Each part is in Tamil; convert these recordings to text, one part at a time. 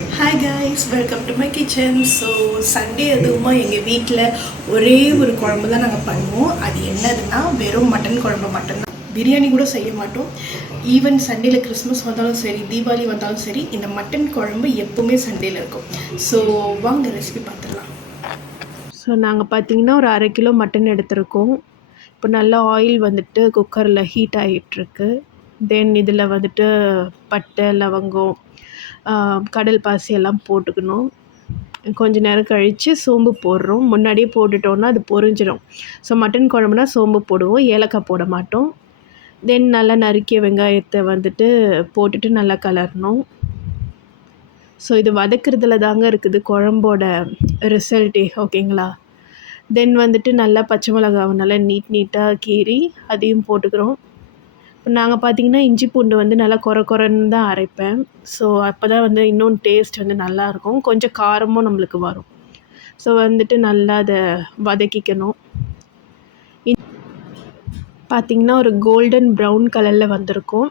Hi guys, welcome to my kitchen. So Sunday அதுவுமா எங்கள் வீட்டில் ஒரே ஒரு குழம்பு தான் நாங்கள் பண்ணுவோம். அது என்னதுன்னா வெறும் மட்டன் குழம்பு மட்டும்தான். பிரியாணி கூட செய்ய மாட்டோம். ஈவன் சண்டேல கிறிஸ்மஸ் வந்தாலும் சரி, தீபாவளி வந்தாலும் சரி, இந்த மட்டன் குழம்பு எப்போவுமே சண்டேல இருக்கும். ஸோ வாங்க ரெசிபி பார்த்துடலாம். ஸோ நாங்கள் பார்த்தீங்கன்னா ஒரு 1/2 கிலோ மட்டன் எடுத்திருக்கோம். இப்போ நல்லா ஆயில் வந்துட்டு குக்கரில் ஹீட் ஆகிட்டுருக்கு. தென் இதில் வந்துட்டு பட்டை, லவங்கம், கடல் பாசி எல்லாம் போட்டுக்கணும். கொஞ்ச நேரம் கழித்து சோம்பு போடுறோம். முன்னாடியே போட்டுட்டோன்னா அது பொரிஞ்சிடும். ஸோ மட்டன் குழம்புனா சோம்பு போடுவோம், ஏலக்காய் போட மாட்டோம். தென் நல்லா நறுக்கிய வெங்காயத்தை வந்துட்டு போட்டுட்டு நல்லா கலரணும். ஸோ இது வதக்கிறதுல தாங்க இருக்குது குழம்போட ரிசல்ட்டே, ஓகேங்களா? தென் வந்துட்டு நல்லா பச்சை மிளகாவை நல்லா நீட்டாக கீறி அதையும் போட்டுக்கிறோம். இப்போ நாங்கள் பார்த்திங்கன்னா இஞ்சி பூண்டு வந்து நல்லா கொரன்னு தான் அரைப்பேன். ஸோ அப்போ தான் வந்து இன்னும் டேஸ்ட் வந்து நல்லாயிருக்கும். கொஞ்சம் காரமும் நம்மளுக்கு வரும். ஸோ வந்துட்டு நல்லா அதை வதக்கிக்கணும். பார்த்திங்கன்னா ஒரு கோல்டன் ப்ரௌன் கலரில் வந்திருக்கும்.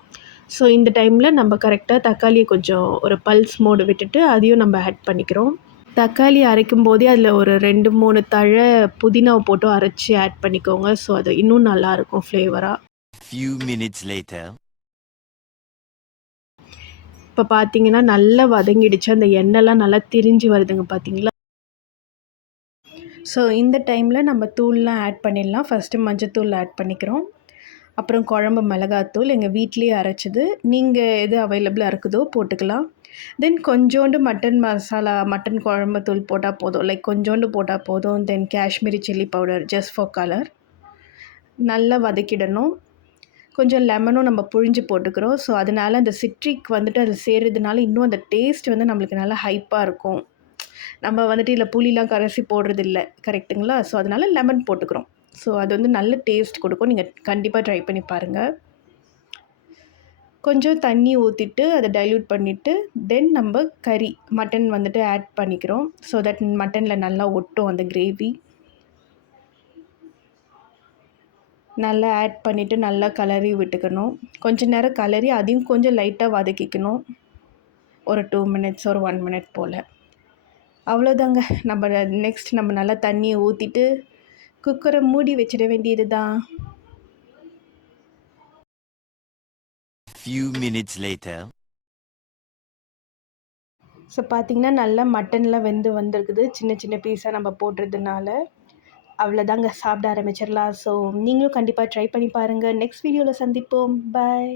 ஸோ இந்த டைமில் நம்ம கரெக்டாக தக்காளியை கொஞ்சம் ஒரு பல்ஸ் மோடு விட்டுட்டு அதையும் நம்ம ஆட் பண்ணிக்கிறோம். தக்காளி அரைக்கும் போதே அதில் ஒரு 2-3 தழை புதினாவை போட்டு அரைச்சி ஆட் பண்ணிக்கோங்க. ஸோ அது இன்னும் நல்லாயிருக்கும் ஃப்ளேவராக. Few minutes later. இப்போ பார்த்தீங்கன்னா நல்லா வதங்கிடுச்சு. அந்த எண்ணெய்லாம் நல்லா திரிஞ்சு வருதுங்க, பார்த்தீங்களா? ஸோ இந்த டைமில் நம்ம தூள்லாம் ஆட் பண்ணிடலாம். ஃபஸ்ட்டு மஞ்சத்தூள் ஆட் பண்ணிக்கிறோம். அப்புறம் குழம்பு மிளகாத்தூள் எங்கள் வீட்லேயே அரைச்சது. நீங்கள் எது அவைலபிளாக இருக்குதோ போட்டுக்கலாம். தென் கொஞ்சோண்டு மட்டன் மசாலா, மட்டன் குழம்பு தூள் போட்டால் போதும். லைக் கொஞ்சோண்டு போட்டால் போதும். Then Kashmiri chilli powder just for colour. நல்லா வதக்கிடணும். கொஞ்சம் லெமனும் நம்ம புழிஞ்சு போட்டுக்கிறோம். ஸோ அதனால் அந்த சிட்ரிக் வந்துட்டு அதில் சேர்றதுனால இன்னும் அந்த டேஸ்ட் வந்து நம்மளுக்கு நல்லா ஹைப்பாக இருக்கும். நம்ம வந்துட்டு இதில் புளிலாம் கரைச்சி போடுறதில்ல, கரெக்டுங்களா? ஸோ அதனால் லெமன் போட்டுக்கிறோம். ஸோ அது வந்து நல்ல டேஸ்ட் கொடுக்கும். நீங்கள் கண்டிப்பாக ட்ரை பண்ணி பாருங்கள். கொஞ்சம் தண்ணி ஊற்றிட்டு அதை டைல்யூட் பண்ணிவிட்டு தென் நம்ம மட்டன் வந்துட்டு ஆட் பண்ணிக்கிறோம். ஸோ தட் மட்டனில் நல்லா ஒட்டும் அந்த கிரேவி. நல்லா ஆட் பண்ணிவிட்டு நல்லா கலரி விட்டுக்கணும். கொஞ்சம் நேரம் கலரி அதையும் கொஞ்சம் லைட்டாக வதக்கிக்கணும். ஒரு 2 மினிட்ஸ், ஒரு 1 மினிட் போல். அவ்வளோதாங்க. நெக்ஸ்ட் நம்ம நல்லா தண்ணியை ஊற்றிட்டு குக்கரை மூடி வச்சிட வேண்டியது தான். Few minutes later. ஸோ பார்த்திங்கன்னா நல்லா மட்டன்லாம் வெந்து வந்திருக்குது. சின்ன சின்ன பீஸாக நம்ம போடுறதுனால. அவ்வளோதாங்க, சாப்பிட ஆரம்பிச்சிடலாம். ஸோ நீங்களும் கண்டிப்பாக ட்ரை பண்ணி பாருங்கள். நெக்ஸ்ட் வீடியோவில் சந்திப்போம். பாய்.